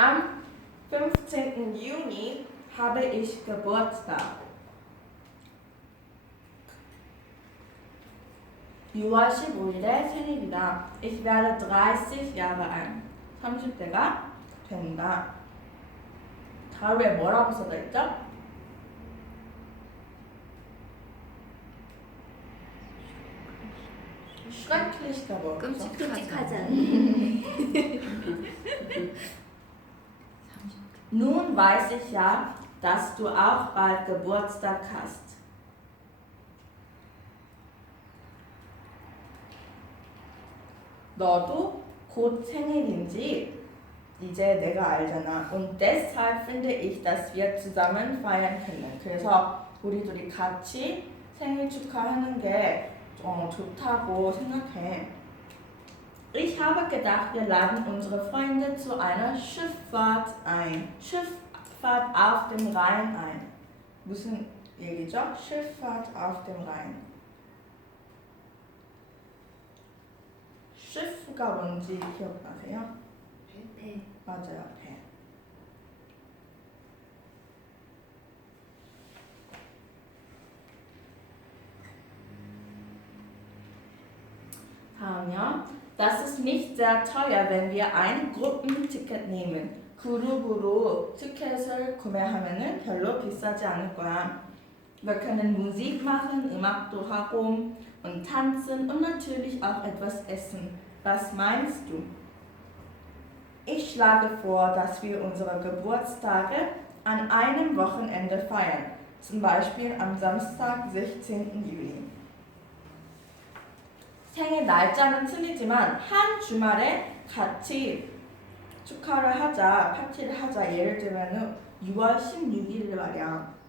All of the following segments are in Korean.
Am 15. Juni habe ich Geburtstag. 6월 15일에 생일이다. Ich werde 30 Jahre alt. 30대가 된다. 가을에 뭐라고 써져 있죠? 슈가클리시가 뭐죠? 끔찍하지 않아. Nun weiß ich ja, dass du auch bald Geburtstag hast. 너도 곧 생일인지 이제 내가 알잖아. Und deshalb finde ich, dass wir zusammen feiern können. 그래서 우리 둘이 같이 생일 축하하는 게 어, 좋다고 생각해. Ich habe gedacht, wir laden unsere Freunde zu einer Schifffahrt ein. Schifffahrt auf dem Rhein ein. 무슨 얘기죠? Schifffahrt auf dem Rhein. Schiff가 뭔지 기억나세요? 네. 맞아요. 배. 다음이요. Das ist nicht sehr teuer, wenn wir ein Gruppenticket nehmen. 그룹으로 티켓을 구매하면은 별로 비싸지 않을 거야. Wir können Musik machen, 음악도 하고 und tanzen und natürlich auch etwas essen. Was meinst du? Ich schlage vor, dass wir unsere Geburtstage an einem Wochenende feiern, zum Beispiel am Samstag, 16. Juli. 생일 날짜는 틀리지만 한 주말에 같이 축하를 하자, 파티를 하자. 예를 들면은 6월 16일 말이야.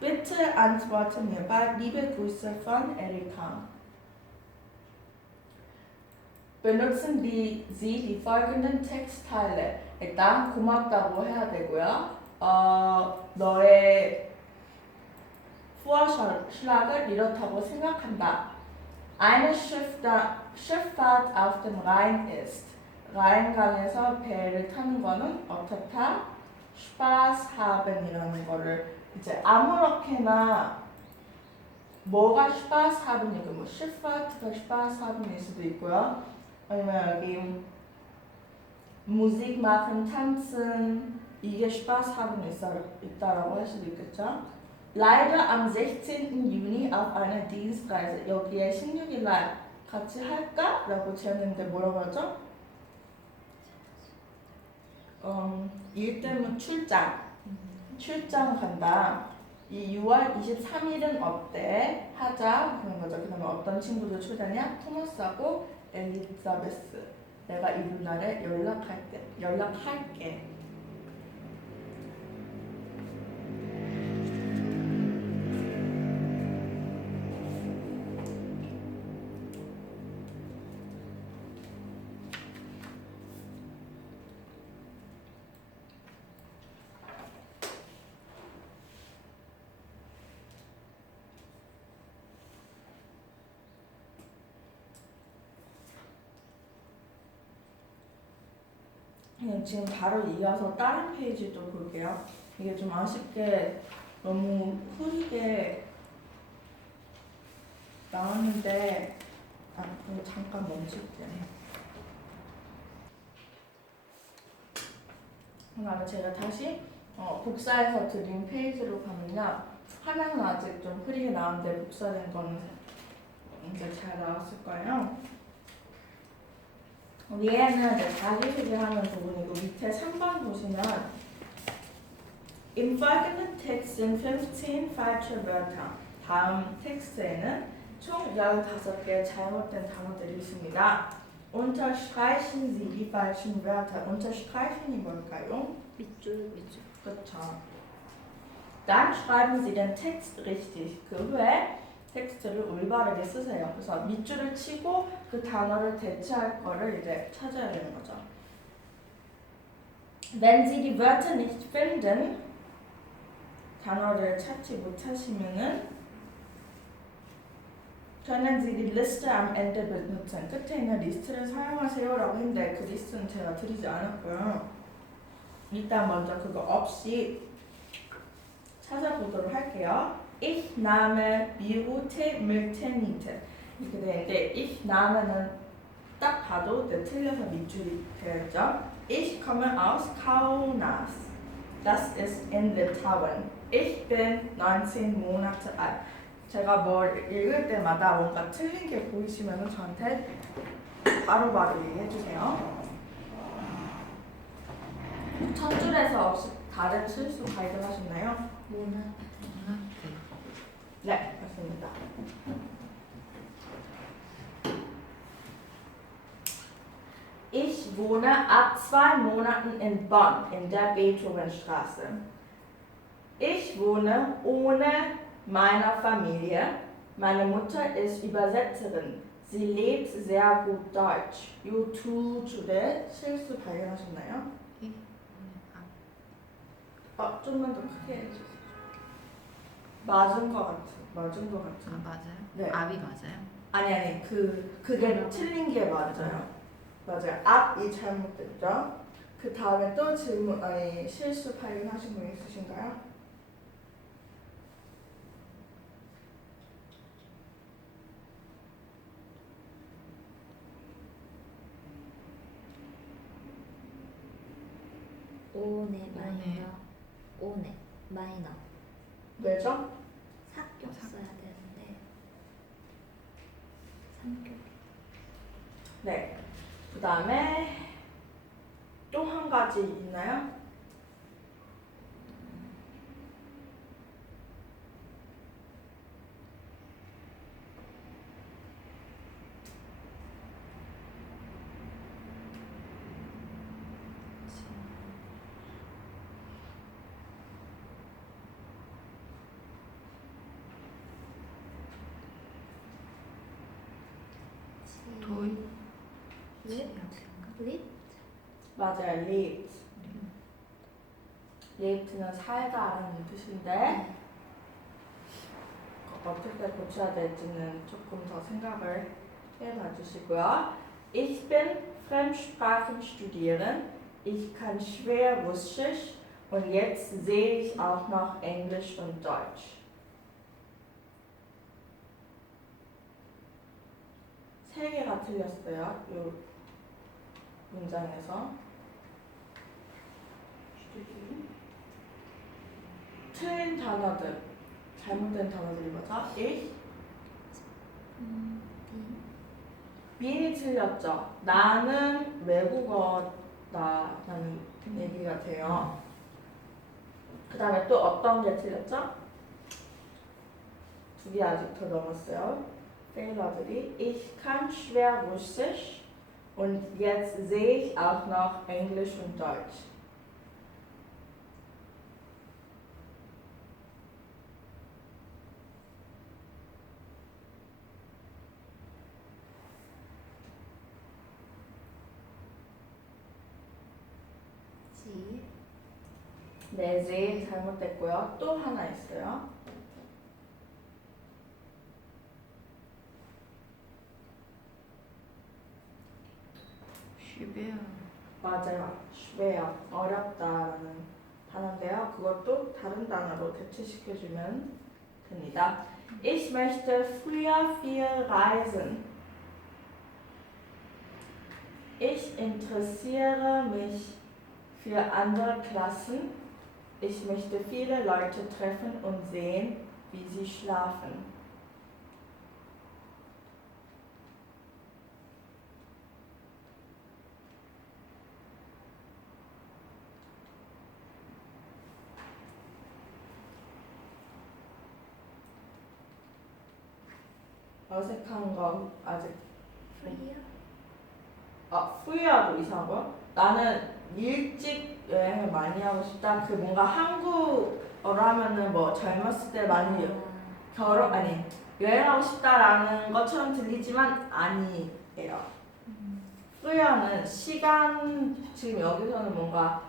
Bitte antworte mir bald. Liebe Grüße von Erika. Benutzen die, Sie die folgenden Textteile. 일단 고맙다고 해야 되고요. 어, 너의 Vorschlag 이렇다고 생각한다. Eine Schifffahrt, Schifffahrt auf dem Rhein ist. 라인강에서 배를 타는 거는 어떻다? Spaß haben 이라는 거를 이제 아무렇게나 뭐가 Spaß haben 이거 뭐 Schifffahrt가 Spaß haben일 수도 있고요. 아니면 여기 Musik machen, tanzen 이게 Spaß haben 있다라고 할 수도 있겠죠. Leider am 16. Juni auf einer Dienstreise 여기에 16일 날 같이 할까? 라고 지었는데 뭐라고 하죠? 음, 일 때문에 출장 출장 간다. 이 6월 23일은 어때? 하자 그런 거죠. 그 다음에 어떤 친구들 초대냐? 토마스하고 엘리자베스. 내가 이분 날에 연락할게. 연락할게. 그냥 지금 바로 이어서 다른 페이지도 볼게요. 이게 좀 아쉽게 너무 흐리게 나왔는데 아 잠깐 멈출게요. 그다음에 제가 다시 어, 복사해서 드린 페이지로 가면요 하나는 아직 좀 흐리게 나왔는데 복사된 거는 이제 잘 나왔을 거예요. 얘는 이제 자기소개하는 부분이고 밑에 3번 보시면 Im folgenden Text sind 15 falsche Wörter. 다음 텍스트에는 총 15개의 잘못된 단어들이 있습니다. Unterstreichen Sie die falschen Wörter. Unterstreichen이 뭘까요? 밑줄 밑줄. 그렇죠. Dann schreiben Sie den Text richtig. 그 후에 텍스트를 올바르게 쓰세요. 그래서 밑줄을 치고 그 단어를 대체할 거를 이제 찾아야 되는 거죠. Wenn Sie die Wörter nicht finden, 단어를 찾지 못하시면은 können Sie die Liste am Ende benutzen. 끝에 있는 리스트를 사용하세요라고 했는데 그 리스트는 제가 드리지 않았고요. 일단 먼저 그거 없이 찾아보도록 할게요. Ich nehme Birute Miltenite. 이렇게 되는데 ich nehme는 딱 봐도 네, 틀려서 밑줄이 되어있죠. Ich komme aus Kaunas. Das ist in Litauen. Ich bin 19 Monate alt. 제가 뭘 읽을 때마다 뭔가 틀린 게 보이시면 저한테 바로바로 얘기해 주세요. 첫 줄에서 혹시 다른 실수 발견하셨나요? 문학대. 네, 맞습니다. Ich wohne ab zwei Monaten in Bonn in der Beethovenstraße. Ich wohne ohne meiner Familie. Meine Mutter ist Übersetzerin. Sie lebt sehr gut Deutsch. 요두 줄에 실수 발견하셨나요? 이? 아, 어, 좀만 더 크게 해주세요. 맞은 것 같은, 맞은 것 같은. 아 맞아요? 네. 압이 맞아요? 아니 아니 그 그게 틀린 게 맞아요. 맞아요. 앞이 잘못됐죠. 그 다음에 또 질문 아니 실수 발견하신 분 있으신가요? 오네 마이너 오네 마이너 왜죠? 사격 써야 되는데 삼격 네. 그 다음에 또 한 가지 있나요? 도이? 립? 립? 맞아요. lived. lived는 살다라는 뜻인데 어떻게 고쳐야 될지는 조금 더 생각을 해봐 주시고요. Ich bin Fremdsprachen studieren. Ich kann schwer Russisch und jetzt sehe ich auch noch Englisch und Deutsch. 세 개가 틀렸어요. 이 문장에서. 틀린 단어들, 잘못된 단어들이? Ich, 음, 빈이 틀렸죠. 나는 외국어다라는 얘기가 돼요. 그 다음에 또 어떤 게 틀렸죠? 두 개 아직 더 넘었어요. 페일러들이 Ich kann schwer Russisch und jetzt sehe ich auch noch Englisch und Deutsch. 지 네, 제 잘못됐고요. 또 하나 있어요. 쉬베어. 맞아요. schwer, 어렵다라는 단어인데요. 그것도 다른 단어로 대체시켜주면 됩니다. Ich möchte früher viel reisen. Ich interessiere mich für andere Klassen. Ich möchte viele Leute treffen und sehen, wie sie schlafen. 어색한 거 아직 프리어? 아 후회하고 이상한 거야? 나는 일찍 여행을 많이 하고 싶다. 그 뭔가 한국어로 하면은 뭐 젊었을 때 많이 여- 결혼 아니 여행하고 싶다라는 것처럼 들리지만 아니에요. 후회는 시간 지금 여기서는 뭔가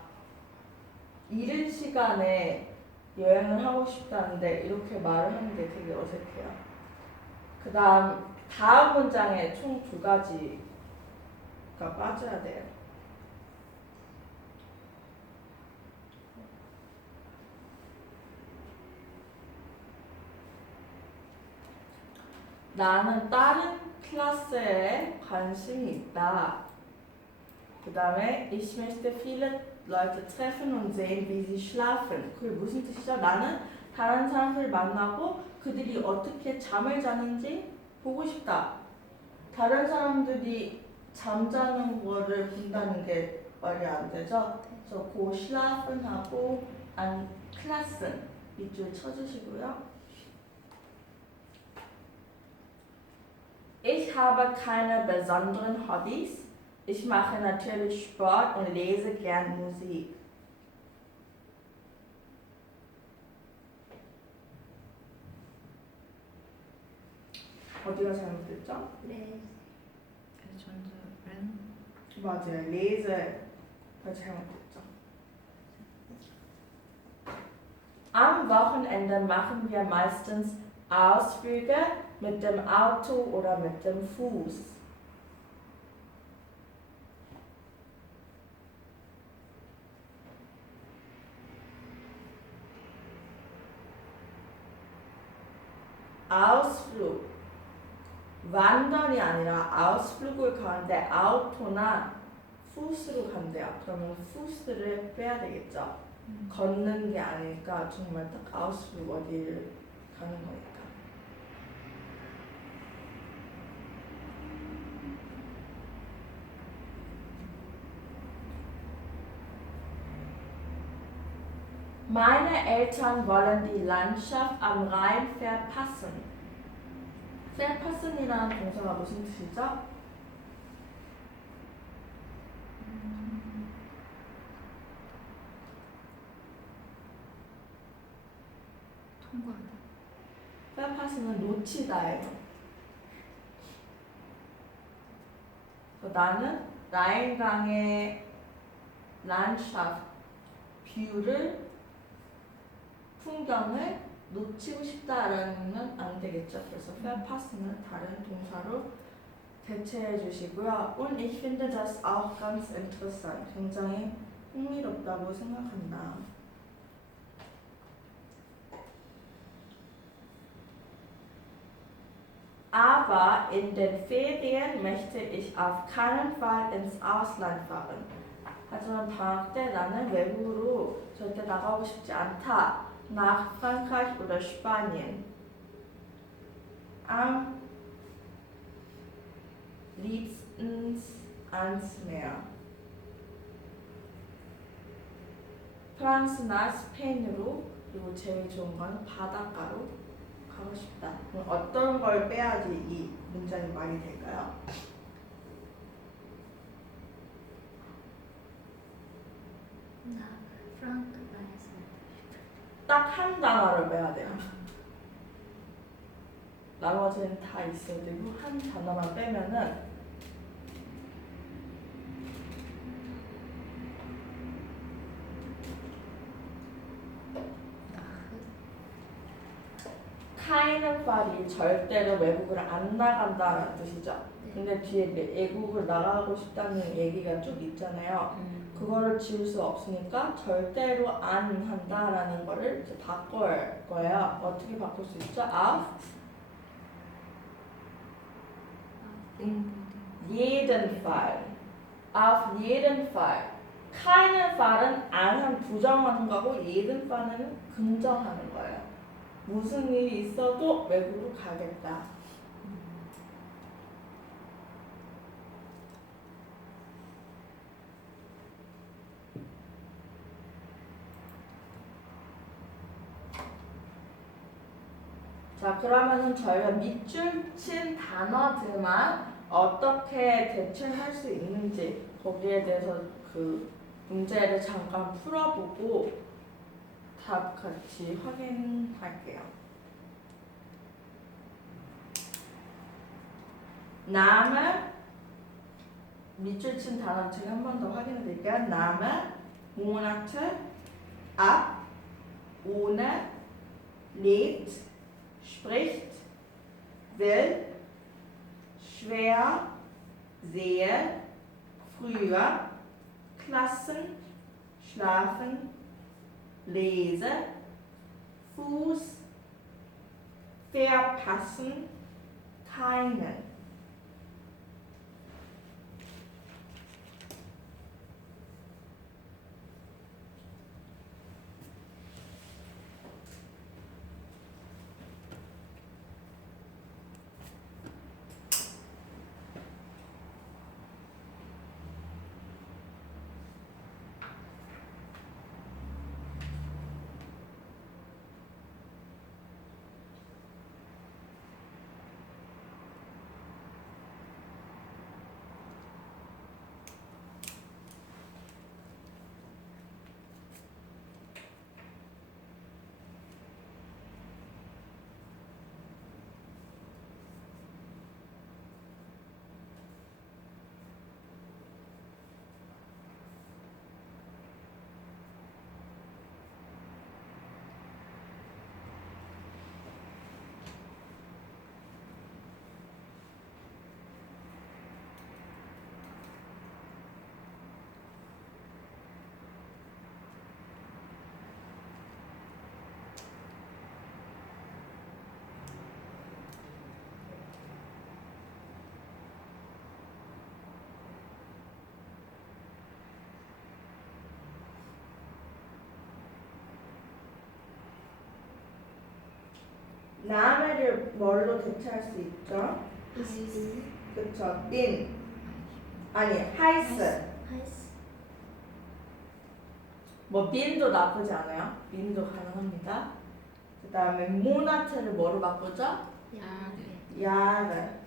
이른 시간에 여행을 하고 싶다는데 이렇게 말을 하는 게 되게 어색해요. 그 다음 다음 문장에 총 두 가지가 빠져야 돼요. 나는 다른 클래스에 관심이 있다. 그 다음에 ich möchte viele Leute treffen und sehen, wie sie schlafen. 그게 무슨 뜻이죠? 나는 다른 사람들 만나고 그들이 어떻게 잠을 자는지 보고 싶다. 다른 사람들이 잠자는 거를 본다는 게 말이 안 되죠? 그래서 고 schlafen 하고 an Klassen 밑줄 쳐주시고요. Ich habe keine besonderen Hobbys. Ich mache natürlich Sport und lese gern Musik. 어디가 잘못됐죠? 네. 전주는 맞아요. 레이저가 잘못됐죠. Am Wochenende machen wir meistens Ausflüge mit dem Auto oder mit dem Fuß. Ausflug. 완전이 아니라 Ausflug을 가는데 아우토나 푸스로 간대요. 그러면 푸스를 빼야 되겠죠. 걷는 게 아니니까 정말 딱 Ausflug 어디를 가는 거니까. Meine Eltern wollen die Landschaft am Rhein verpassen. Verpassen이라는 동사가 무슨 뜻이죠? 통과하다. verpassen은 놓치다예요. 나는 라인강의 란샤프 뷰를 풍경을 놓치고 싶다라는 안 되겠죠. 그래서 verpass는 다른 동사로 대체해 주시고요. Und ich finde das auch ganz interessant. 굉장히 흥미롭다고 생각한다. Aber in den Ferien möchte ich auf keinen Fall ins Ausland fahren. 하지만 방학 때 나는 외국으로 절대 나가고 싶지 않다. Nach Frankreich oder Spanien. Am liebsten ans Meer. 프랑스나 스페인으로 그리고 제일 좋은 건 바닷가로 가고 싶다. 그럼 어떤 걸 빼야지 이 문장이 말이 될까요? 나 프랑크바에서 딱 한 단어를 빼야 돼요. 나머지는 다 있어야 되고 한 단어만 빼면은 카이는 팔이 절대로 외국을 안 나간다는 뜻이죠. 네. 근데 뒤에 외국을 나가고 싶다는 얘기가 좀 있잖아요. 그거를 지울 수 없으니까 절대로 안 한다라는 거를 이제 바꿀 거예요. 어떻게 바꿀 수 있죠? auf jeden Fall. auf jeden Fall. keinen Fall은 안한 부정하는 거고 jeden Fall은 긍정하는 거예요. 무슨 일이 있어도 외국으로 가겠다. 자, 그러면은 저희가 밑줄 친 단어들만 어떻게 대체할 수 있는지 거기에 대해서 그 문제를 잠깐 풀어보고 답 같이 확인할게요. Name 밑줄 친 단어 제가 한번 더 확인해 드릴게요. Name, Monate, ab, ohne, lebt, spricht, will, schwer, sehe, früher, Klassen, schlafen, lese, Fuß, verpassen, keinen. 남해를 뭘로 대체할 수 있죠? 그쵸. bin. 아니, heiß 뭐 bin도 나쁘지 않아요. bin도 가능합니다. 그 다음에 모나트를 뭐로 바꾸죠? 야를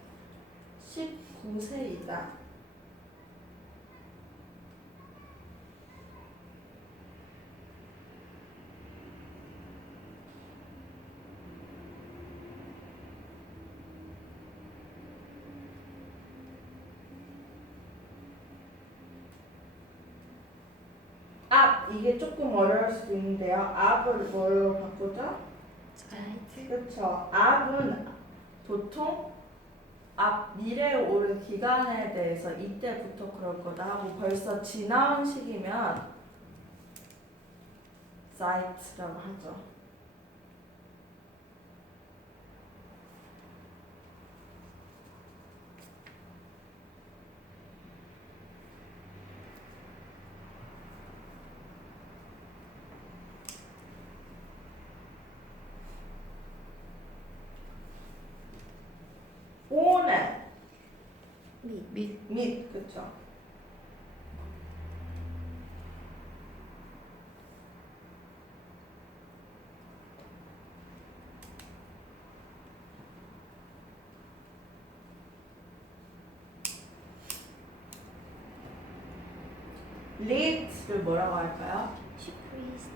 19세이다. 앞 이게 조금 어려울 수도 있는데요. 앞을 뭘로 바꾸죠? 그렇죠. 앞은 보통 앞 미래에 오를 기간에 대해서 이때부터 그럴 거다 하고 벌써 지나온 시기면 사이트라고 하죠. 오는 밑밑 그쵸. 리트를 뭐라고 할까요? spricht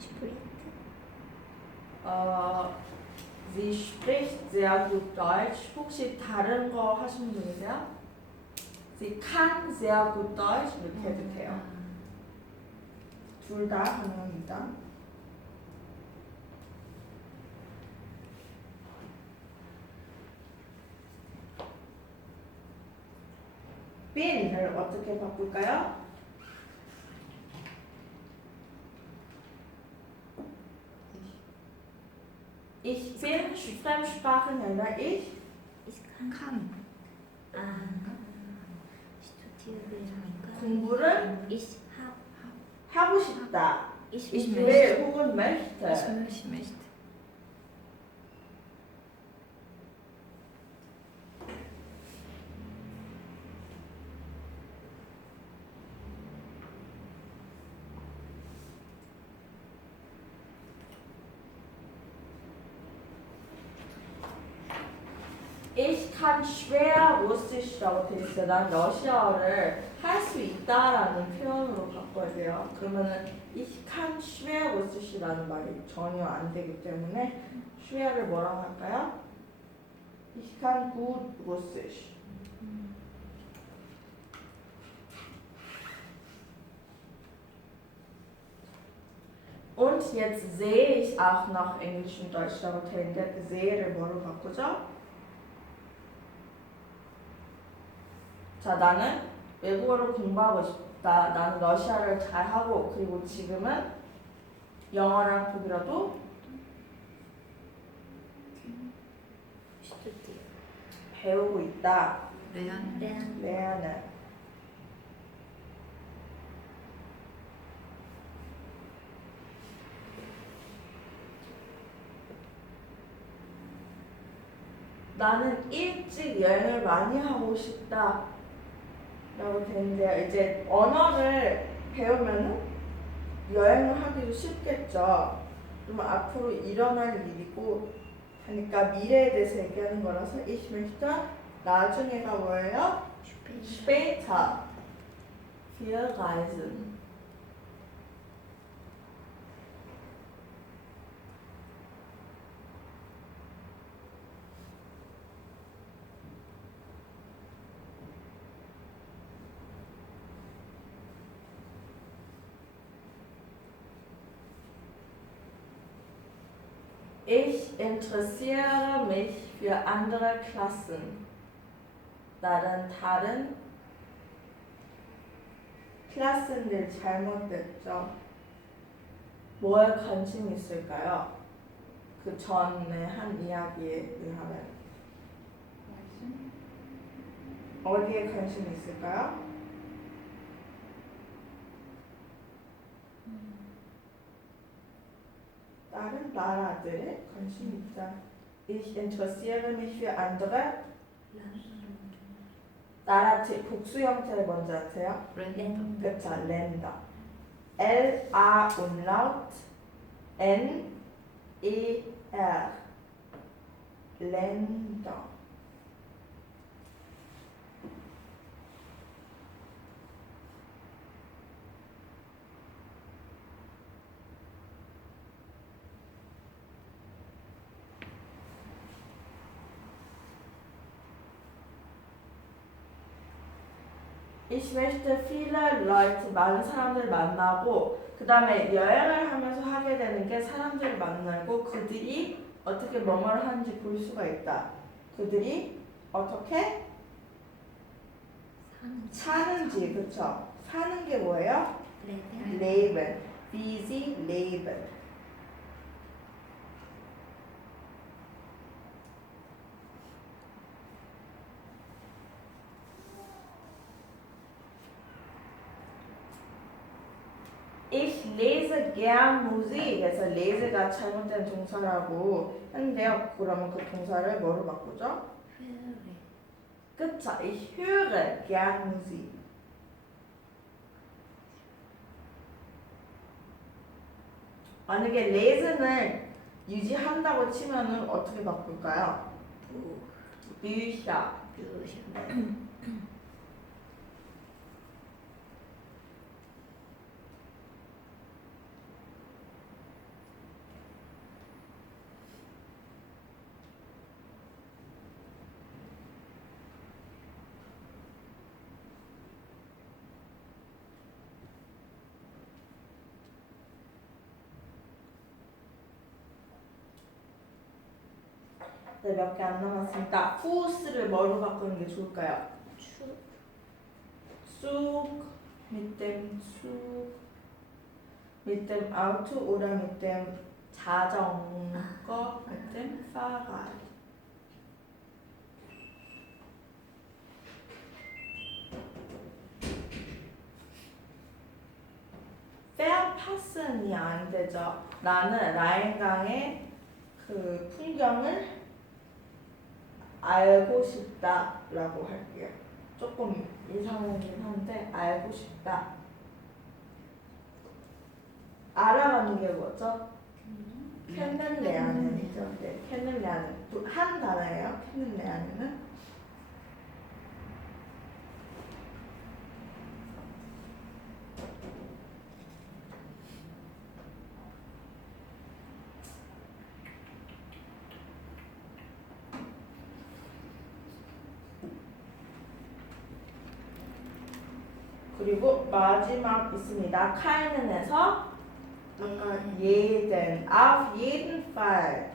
spricht 어, sie spricht sehr gut Deutsch. 혹시 다른 거 하시는 분 계세요? Sie kann sehr gut Deutsch 이렇게 해도 돼요. 둘 다 가능합니다. bin을 어떻게 바꿀까요? Ich bin Fremdsprachen a니라 ich ich kann 칸 아 studieren 공부를 하고 싶다. ich Ich will will 혹은 möchte Kann schwer Russisch라고 돼 있어요. 난 러시아어를 할 수 있다라는 표현으로 바꿔야 돼요. 그러면은 ich kann schwer Russisch라는 말이 전혀 안 되기 때문에 schwer를 뭐라고 할까요? Ich kann gut Russisch. Und jetzt sehe ich auch noch Englisch und Deutsch 그 sehe를 뭐로 바꾸죠? 자, 나는 외국어를 공부하고 싶다. 나는 러시아를 잘하고 그리고 지금은 영어랑 독일어도 배우고 있다. 레안 렌 레아는 나는 일찍 여행을 많이 하고 싶다 라고 되는데요 이제 언어를 배우면은 여행을 하기도 쉽겠죠 그러면 앞으로 일어날 일이고 하니까 미래에 대해서 얘기하는 거라서 ich möchte 나중에가 뭐예요? Später viel reisen. Ich interessiere mich für andere Klassen. 다른 다른 클래스들 잘못됐죠. 뭐에 관심 있을까요? 그 전에 한 이야기에 의하면 어디에 관심 있을까요? 다른 나라들에 관심 있다. Ich interessiere mich für andere 나라 제 복수 형태를 먼저 하세요. 랜덤 그쵸, 랜더. L A umlaut N E R 랜더. Ich möchte viele Leute, 많은 사람들 만나고 그 다음에 여행을 하면서 하게 되는 게 사람들을 만나고 그들이 어떻게 뭐뭐를 하는지 볼 수가 있다. 그들이 어떻게 사는 사는지 그쵸? 사는 게 뭐예요? wie sie leben. Ich Musik. 그래서 lese가 잘못된 동사라고 했는데요. 그러면 그 동사를 뭐로 바꾸죠? 그쵸? Ich höre gern Musik. 만약에 레슨을 유지한다고 치면은 어떻게 바꿀까요? 부 bücher. 네, 몇 개 안 남았으니까 후스를 뭐로 바꾸는 게 좋을까요? 추 Zug mit dem Auto oder mit dem 자전거 dem Fahrrad. 페어파슨이 안 되죠. 나는 라인강의 그 풍경을 알고 싶다라고 할게요. 조금 이상하긴 한데 알고 싶다. 알아가는 게 뭐죠? 캔넬레아는이죠. 네, 캔넬레아는 또한 단어예요. 캔넬레아는 그리고 마지막 있습니다. 카이는에서 아까 jeden, auf jeden Fall,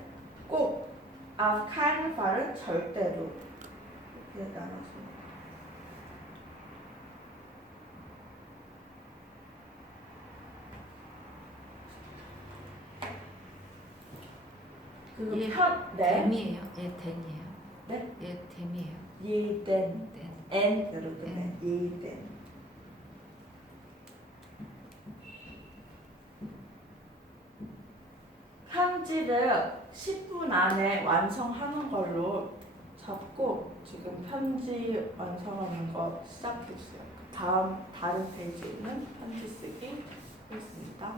꼭, auf keinen Fall은 절대로 이렇게. 그리고 예. 편, 네. 댐이에요 예 댐이에요 네? 예, 댐이에요. 댐. N으로 끝내 예 편지를 10분 안에 완성하는 걸로 잡고 지금 편지 완성하는 거 시작했어요. 그 다음 다른 페이지에 있는 편지 쓰기 했습니다.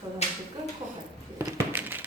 저 잠시 끊고 갈게요.